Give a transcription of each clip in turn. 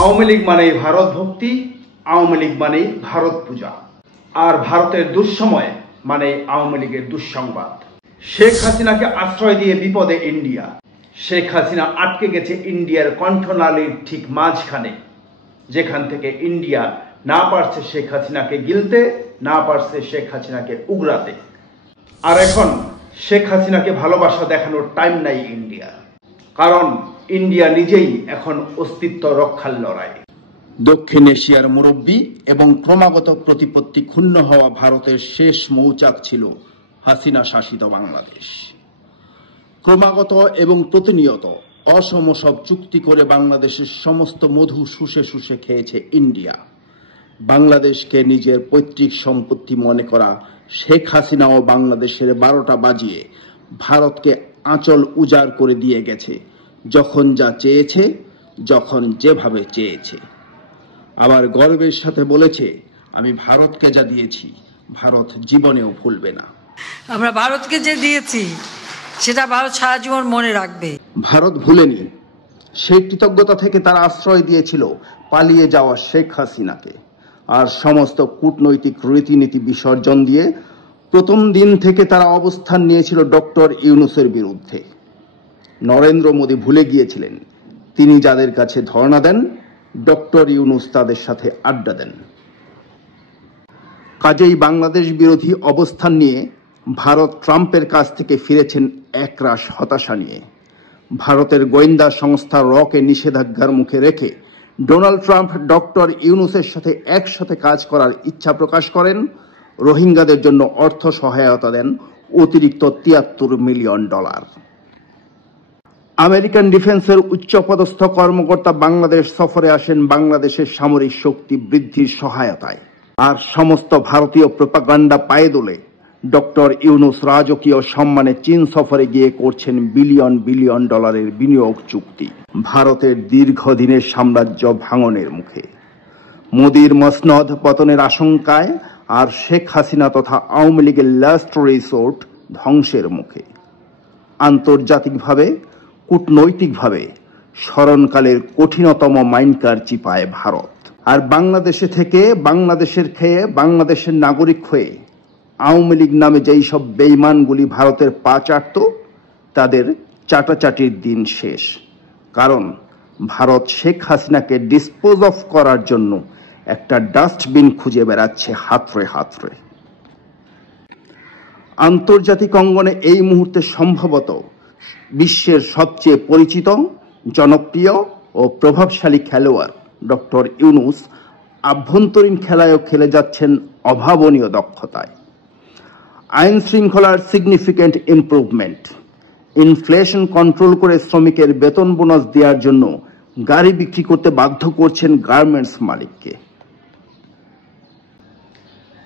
আওয়ামী লীগ মানেই ভারত ভক্তি, আওয়ামী লীগ মানেই ভারত পূজা, আর ভারতের দুঃসময় মানে আওয়ামী লীগের দুঃসংবাদ। শেখ হাসিনাকে আশ্রয় দিয়ে বিপদে ইন্ডিয়া। শেখ হাসিনা আটকে গেছে ইন্ডিয়ার কণ্ঠনালীর ঠিক মাঝখানে, যেখান থেকে ইন্ডিয়া না পারছে শেখ হাসিনাকে গিলতে, না পারছে শেখ হাসিনাকে উগরাতে। আর এখন শেখ হাসিনাকে ভালোবাসা দেখানোর টাইম নাই ইন্ডিয়া, কারণ ইন্ডিয়া নিজেই এখন অস্তিত্ব রক্ষার লড়াই। দক্ষিণ এশিয়ার মুরব্বী এবং ক্রমাগত প্রতিপত্তি ক্ষুণ্ণ হওয়া ভারতের শেষ মৌচাক ছিল হাসিনা শাসিত বাংলাদেশ। ক্রমাগত এবং প্রতিনিয়ত অসম সব চুক্তি করে বাংলাদেশের সমস্ত মধু শুষে শুষে খেয়েছে ইন্ডিয়া। বাংলাদেশকে নিজের পৈতৃক সম্পত্তি মনে করা শেখ হাসিনাও বাংলাদেশের 12টা বাজিয়ে ভারতকে আঁচল উজাড় করে দিয়ে গেছে, যখন যা চেয়েছে, যখন যেভাবে চেয়েছে। আবার গর্বের সাথে বলেছে, আমি ভারতকে যা দিয়েছি ভারত জীবনেও ভুলবে না। আমরা ভারতকে যে দিয়েছি সেটা ভারত সারা জীবন মনে রাখবে। ভারত ভুলেনি। সেই কৃতজ্ঞতা থেকে তারা আশ্রয় দিয়েছিল পালিয়ে যাওয়া শেখ হাসিনাকে, আর সমস্ত কূটনৈতিক রীতিনীতি বিসর্জন দিয়ে প্রথম দিন থেকে তারা অবস্থান নিয়েছিল ডক্টর ইউনূসের বিরুদ্ধে। নরেন্দ্র মোদী ভুলে গিয়েছিলেন, তিনি যাদের কাছে ধর্ণা দেন, ডক্টর ইউনূস তাদের সাথে আড্ডা দেন। কাজেই বাংলাদেশ বিরোধী অবস্থান নিয়ে ভারত ট্রাম্পের কাছ থেকে ফিরেছেন একরাশ হতাশা নিয়ে। ভারতের গোয়েন্দা সংস্থা রকে নিষেধাজ্ঞার মুখে রেখে ডোনাল্ড ট্রাম্প ডক্টর ইউনূসের সাথে একসাথে কাজ করার ইচ্ছা প্রকাশ করেন, রোহিঙ্গাদের জন্য অর্থ সহায়তা দেন অতিরিক্ত $73 মিলিয়ন। আমেরিকান ডিফেন্সের উচ্চপদস্থ কর্মকর্তা বাংলাদেশ সফরে আসেন বাংলাদেশের সামরিক শক্তি বৃদ্ধির সহায়তায়। আর সমস্ত ভারতীয় প্রোপাগান্ডা পায়ে দোলে ডক্টর ইউনূস রাজকীয় সম্মানে চীন সফরে গিয়ে করছেন বিলিয়ন বিলিয়ন ডলারের বিনিয়োগ চুক্তি, ভারতের দীর্ঘদিনের সাম্রাজ্য ভাঙনের মুখে। মোদীর মসনদ পতনের আশঙ্কায় আর শেখ হাসিনা তথা আওয়ামী লীগের লাস্ট রিসোর্ট ধ্বংসের মুখে। আন্তর্জাতিকভাবে, কূটনৈতিকভাবে স্মরণকালের কঠিনতম মাইনকার চিপায় ভারত। আর বাংলাদেশে থেকে, বাংলাদেশের খেয়ে, বাংলাদেশের নাগরিক হয়ে আওয়ামী লীগ নামে যেই সব বেঈমানগুলি ভারতের পা চাটত, তাদের চাটাচাটির দিন শেষ। কারণ ভারত শেখ হাসিনাকে ডিসপোজ অফ করার জন্য একটা ডাস্টবিন খুঁজে বেড়াচ্ছে হাতড়ে হাতড়ে। আন্তর্জাতিক অঙ্গনে এই মুহূর্তে সম্ভবত বিশ্বের সবচেয়ে পরিচিত, জনপ্রিয় ও প্রভাবশালী খেলোয়াড় ডক্টর ইউনূস আভ্যন্তরীণ খেলায়ও খেলে যাচ্ছেন অভাবনীয় দক্ষতায়। আইন শৃঙ্খলার সিগনিফিক্যান্ট ইমপ্রুভমেন্ট, ইনফ্লেশন কন্ট্রোল করে শ্রমিকের বেতন বোনাস দেওয়ার জন্য গাড়ি বিক্রি করতে বাধ্য করছেন গার্মেন্টস মালিককে।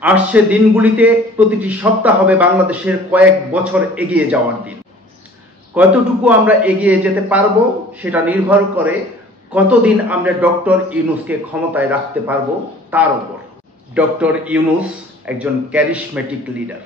আসছে দিনগুলিতে প্রতিটি সপ্তাহ হবে বাংলাদেশের কয়েক বছর এগিয়ে যাওয়ার দিন। কতটুকু আমরা এগিয়ে যেতে পারবো সেটা নির্ভর করে কতদিন আমরা ডক্টর ইউনূসকে ক্ষমতায় রাখতে পারবো তার উপর। ডক্টর ইউনূস একজন ক্যারিশমেটিক লিডার।